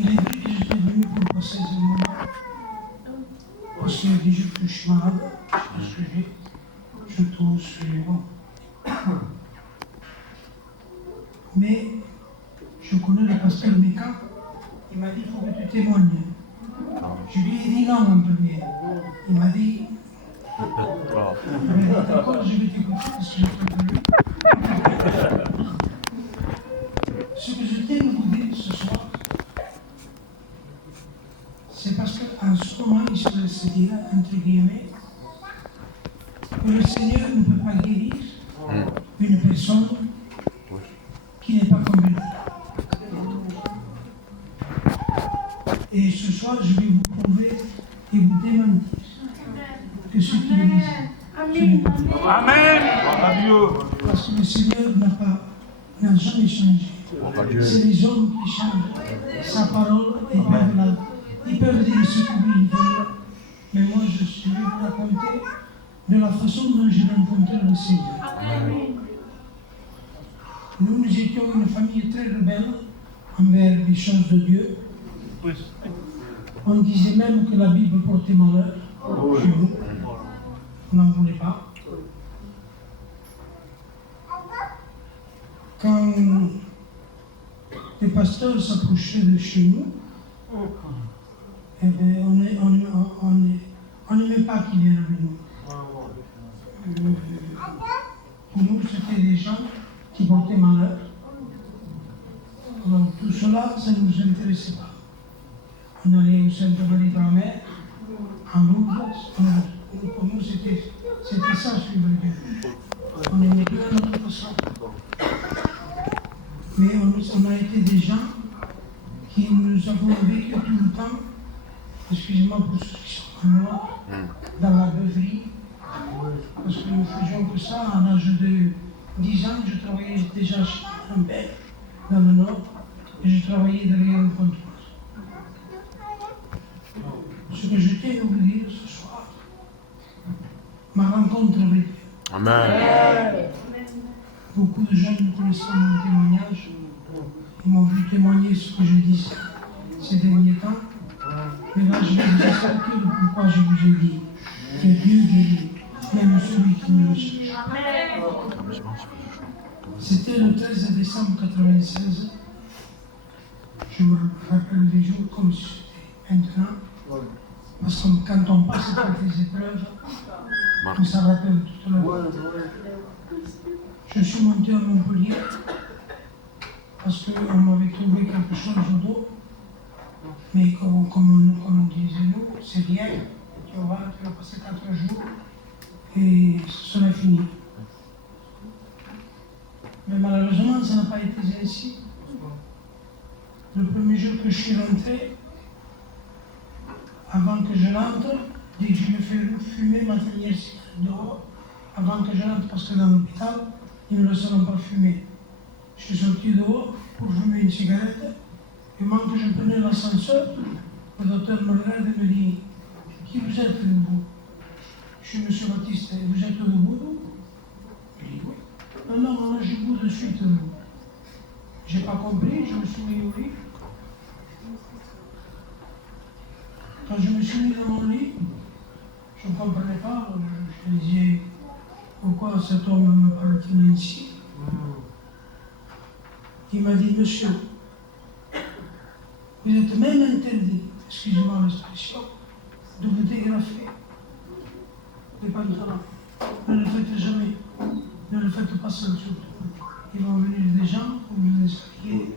il est vrai que j'étais venu pour passer ce moment. Parce qu'il y a des jours que je suis malade, parce que je tousse, bon. Mais je connais le pasteur Mika, il m'a dit il faut que tu témoignes. Je lui ai dit non en premier. Il m'a dit d'accord, je vais t'écouter parce que je t'ai voulu. Ce que je t'aime vous dire ce soir, c'est parce qu'en ce moment, il se dira, entre guillemets, que le Seigneur ne peut pas guérir une personne qui n'est pas convaincue. Et ce soir, je vais vous prouver et vous démentir que ce qu'il dit, ce n'est pas vrai. Amen. Parce que le Seigneur n'a jamais changé. C'est les hommes qui changent sa parole et ils peuvent dire ce qu'ils veulent. Mais moi, je vais vous raconter de la façon dont j'ai rencontré le Seigneur. Nous étions une famille très rebelle envers les choses de Dieu. On disait même que la Bible portait malheur chez nous. On n'en voulait pas. Quand les pasteurs s'approchaient de chez nous, eh bien, on n'aimait pas qu'ils viennent avec nous. Pour nous, c'était des gens qui portaient malheur. Alors, tout cela, ça ne nous intéressait pas. On allait au Sainte-Marie de la Mer, en Lourdes. Pour nous, c'était ça, suivre Dieu. On n'aimait pas notre façon. Mais on a été des gens qui nous avons vécu tout le temps, excusez-moi pour ceux qui sont comme moi, dans la beuverie, parce que nous faisions que ça. À l'âge de 10 ans, je travaillais déjà chez mon père, dans le Nord, et je travaillais derrière le comptoir. Ce que je tiens à vous dire ce soir, ma rencontre avec Dieu. Amen. Beaucoup de gens ne connaissent pas mon témoignage. Ils m'ont vu témoigner ce que je dis ces derniers temps. Mais là, je vais vous expliquer pourquoi je vous ai dit que Dieu guérit, même celui qui ne le cherche. C'était le 13 décembre 1996. Je me rappelle des jours comme si c'était maintenant. Parce que quand on passe par des épreuves, on s'en rappelle toute la vie. Je suis monté à Montpellier parce qu'on m'avait trouvé quelque chose au dos. Mais comme on disait nous, c'est rien. Tu vas passer 4 jours et ce sera fini. Mais malheureusement, ça n'a pas été ainsi. Le premier jour que je suis rentré, avant que je rentre, dès que je me fais fumer ma dernière cigarette dehors, avant que je rentre, parce que dans l'hôpital, ils ne me laisseront pas fumer. Je suis sorti dehors pour fumer une cigarette, et moi que je prenais l'ascenseur, le docteur me regarde et me dit « Qui vous êtes, vous ?» Je suis M. Baptiste, vous êtes debout? Je dis « Oui. » Non, là je boue de suite. Je n'ai pas compris, je me suis mis au lit. Quand je me suis mis dans mon lit, je ne comprenais pas, je me disais pourquoi cet homme me parle-t-il ainsi. Il m'a dit, monsieur, vous êtes même interdit, excusez-moi l'expression, de vous dégrafer les pantalons. Ne le faites jamais, ne le faites pas seul surtout. Ils vont venir des gens pour vous déshabiller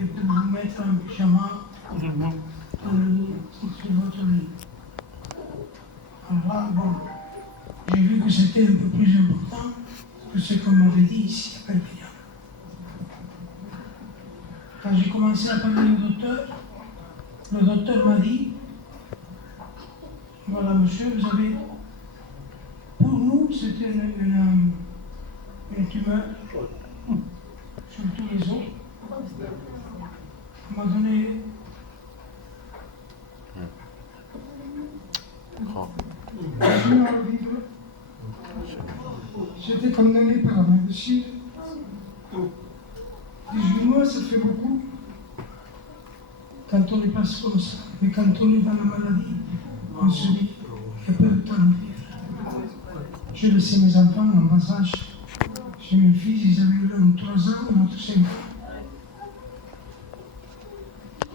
et pour vous mettre en pyjama dans le lit, sur votre lit. Alors là, bon, j'ai vu que c'était un peu plus important que ce qu'on m'avait dit ici à Perpignan. Quand j'ai commencé à parler au docteur, le docteur m'a dit, voilà monsieur, vous avez, pour nous c'était une tumeur sur tous les os. On m'a donné j'étais condamné par la médecine. 18 mois, ça fait beaucoup. quand on est passé comme ça. Mais quand on est dans la maladie, on se dit, il y a peu de temps de vivre. J'ai laissé mes enfants en bas âge. J'ai mes fils, ils avaient l'un 3 ans, l'autre 5 ans.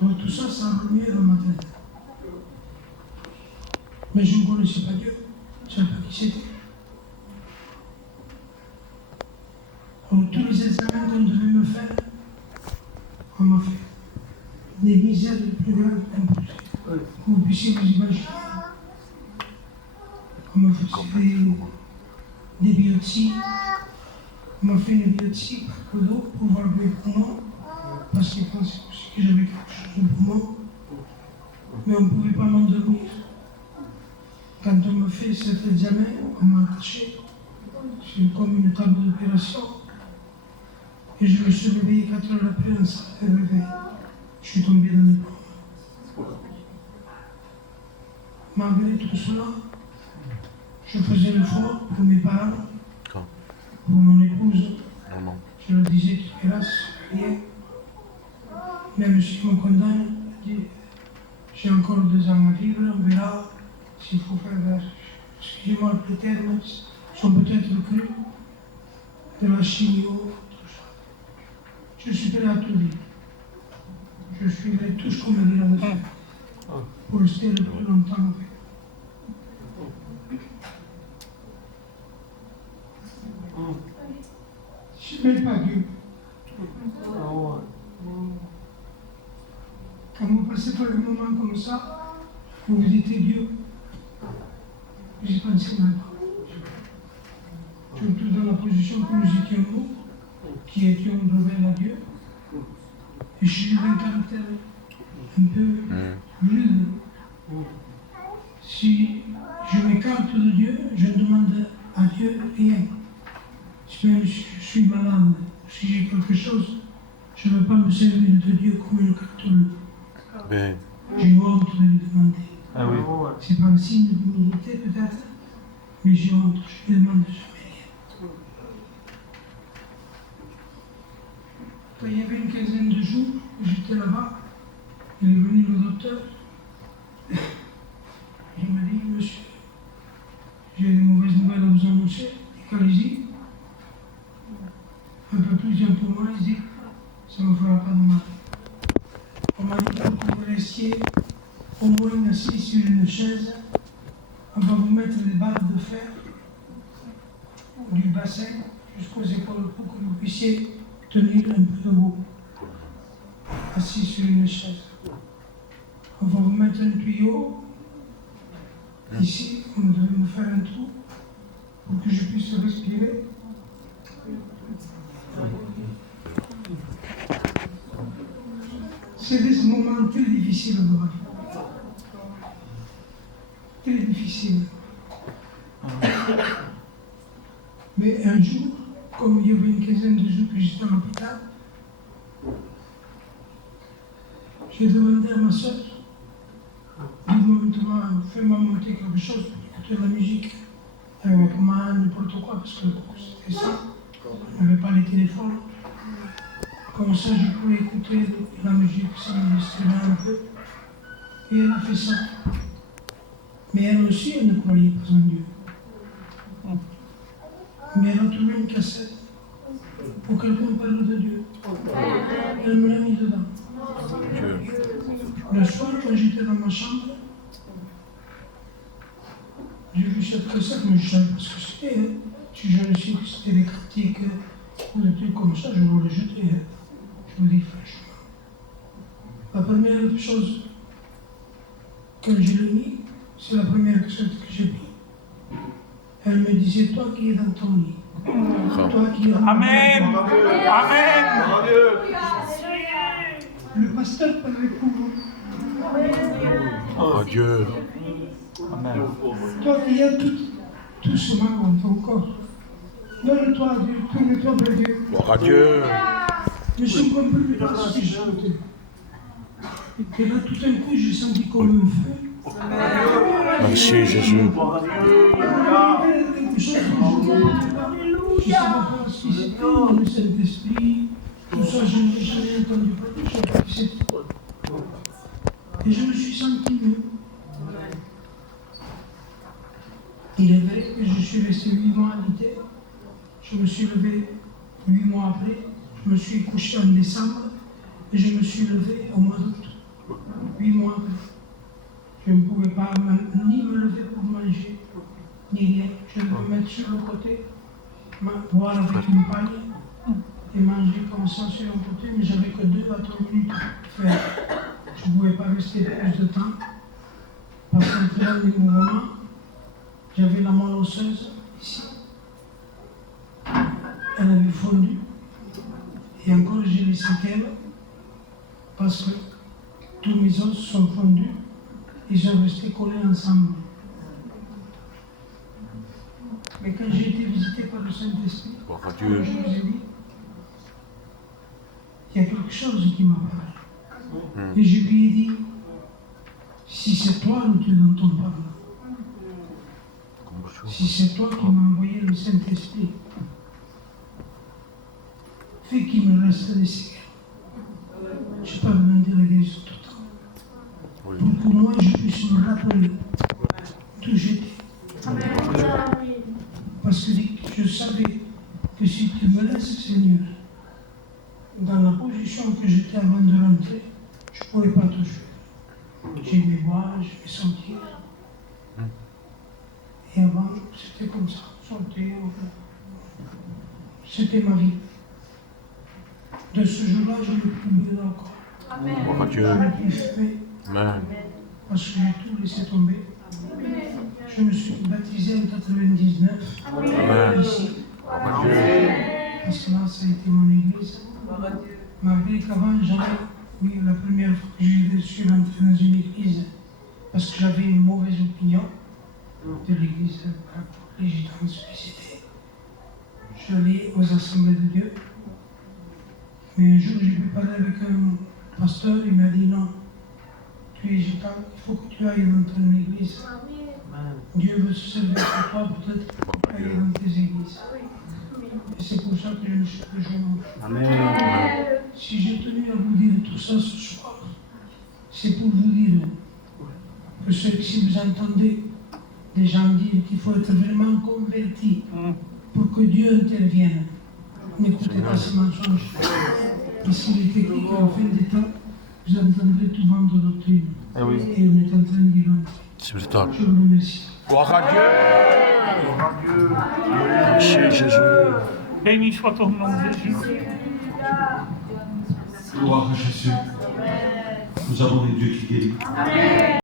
Alors tout ça, ça a remué dans ma tête. Mais je ne connaissais pas Dieu, je ne savais pas qui c'était. Alors tous les examens qu'on devait me faire, on m'a fait des misères les plus grandes imposées. Que vous puissiez vous imaginer. On m'a fait des biopsies. On m'a fait une biopsie par le dos pour voir mes poumons, parce qu'ils pensaient aussi que j'avais quelque chose au poumon. Mais on ne pouvait pas m'endormir. Quand on m'a fait cet examen, on m'a attaché. C'est comme une table d'opération. Et je me suis réveillé 4 heures après en salle de réveil. Je suis tombé dans les pommes. Malgré tout cela, je faisais l'effort pour mes parents, pour mon épouse. Je leur disais qu'il reste rien. Même si on me condamne, j'ai encore 2 ans à vivre, on verra s'il faut faire, excusez-moi les termes, sont peut-être crus, de la chimio. Je suis prêt à tout dire. Je suivrai tout ce qu'on me dira de faire pour rester le plus longtemps avec. Je n'aime pas Dieu. Quand vous passez par un moment comme ça, vous vous dites Dieu, j'y pensais même pas. Surtout dans la position que nous étions nous, qui étions rebelles à Dieu. Et je suis d'un caractère un peu rude. Si je m'écarte de Dieu, je ne demande à Dieu rien. Si même je suis malade, si j'ai quelque chose, je ne veux pas me servir de Dieu comme une carte bleue. J'ai honte de lui demander. Ah oui. C'est pas un signe d'humilité peut-être, mais j'ai honte, je ne lui demande jamais rien. Quand il y avait une quinzaine de jours, j'étais là-bas, il est venu le docteur. Il m'a dit, monsieur, j'ai des mauvaises nouvelles à vous annoncer, allez-y. Un peu plus, un peu moins, il dit, ça ne me fera pas de mal. On m'a dit, pour que vous restiez au moins assis sur une chaise, on va vous mettre des barres de fer du bassin jusqu'aux épaules pour que vous puissiez tenir un peu debout, assis sur une chaise. On va vous mettre un tuyau. Ici, on devait me faire un trou pour que je puisse respirer. C'est des moments très difficiles de ma vie. Très difficiles. Mais un jour, comme il y avait une quinzaine de jours que j'étais à l'hôpital, j'ai demandé à ma soeur, fais-moi monter quelque chose pour écouter la musique, avec moi, n'importe quoi, parce que c'était ça, on n'avait pas les téléphones. Comme ça, je pouvais écouter la musique, ça me distraisait un peu. Et elle a fait ça. Mais elle aussi, elle ne croyait pas en Dieu. Mais elle a trouvé une cassette pour que quelqu'un parle de Dieu. Elle me l'a mis dedans. Le soir, quand j'étais dans ma chambre, j'ai vu cette cassette, mais je ne savais pas ce que c'était. Hein. Si j'avais su que c'était des critiques ou des trucs comme ça, je l'aurais jeté. Hein. Je vous dis franchement. La première chose, quand je l'ai mis, c'est la première cassette que j'ai mis. Elle me disait, toi qui es dans ton lit, toi qui es dans Amen. Amen. le pasteur parlait pour vous. Oh Dieu. Amen. Toi qui as tout ce mal dans ton corps, donne-toi à Dieu, tourne-toi vers Dieu. Gloire à Dieu. Mais je ne comprends plus pas ce que je sentais. Et là, tout d'un coup, j'ai senti comme un feu. Merci Jésus. Quelque chose que je ne comprends pas. Je ne sais pas si c'était le Saint-Esprit, tout ça, je n'ai jamais entendu parler, je ne sais pas qui c'était. Et je me suis senti mieux. Il est vrai que je suis resté 8 mois à l'IT. Je me suis levé 8 mois après. Je me suis couché en décembre et je me suis levé au mois d'août. 8 mois après. Je ne pouvais pas ni me lever pour manger, ni rien. Je devais me mettre sur le côté, boire avec une paille et manger comme ça sur un côté, mais j'avais que 2 à 3 minutes à faire. Je ne pouvais pas rester plus de temps. Parce qu'en faisant des mouvements, j'avais la moelle osseuse ici. Elle avait fondu. Et encore, j'ai les séquelles parce que tous mes os sont fondus. Ils sont restés collés ensemble. Mais quand j'ai été visité par le Saint-Esprit, je vous ai dit, il y a quelque chose qui m'a parlé. Et je lui ai dit, si c'est toi le Dieu dont on parle, si c'est toi qui m'as envoyé le Saint-Esprit, fais qu'il me reste des séquelles. Je n'ai pas demandé la guérison totale. Pour que moi je puisse me rappeler d'où j'étais. Parce que je savais que si tu me laisses, Seigneur, dans la position que j'étais avant de rentrer, je ne pourrais pas toucher. J'aimais boire, j'aimais sentir. Et avant, c'était comme ça, sortir. C'était ma vie. De ce jour-là, je n'ai plus bu encore. Je n'ai plus fumé. Amen. Parce que j'ai tout laissé tomber. Je me suis baptisé en 99, ici. Parce que là, ça a été mon église. Malgré qu'avant, oui, la première fois que je suis rentré dans une église, parce que j'avais une mauvaise opinion de l'église, pour les gitans sollicité. J'allais aux assemblées de Dieu. Mais un jour, j'ai pu parler avec un pasteur, il m'a dit non. Tu es gitan, il faut que tu ailles dans ton église. Dieu veut se servir pour toi, peut-être pour aller dans tes églises. Et c'est pour ça que je me suis rejoint. Amen. Si j'ai tenu à vous dire tout ça ce soir, c'est pour vous dire que si vous entendez des gens dire qu'il faut être vraiment converti pour que Dieu intervienne, n'écoutez pas ces mensonges. Parce qu'il est écrit qu'en fin des temps, vous entendrez tout vent de doctrine. Et on est en train d'y rentrer. Je vous remercie. Gloire à Dieu. Merci Jésus. Béni soit ton nom, Jésus. Gloire à Jésus. Nous avons des dieux qui guérissent.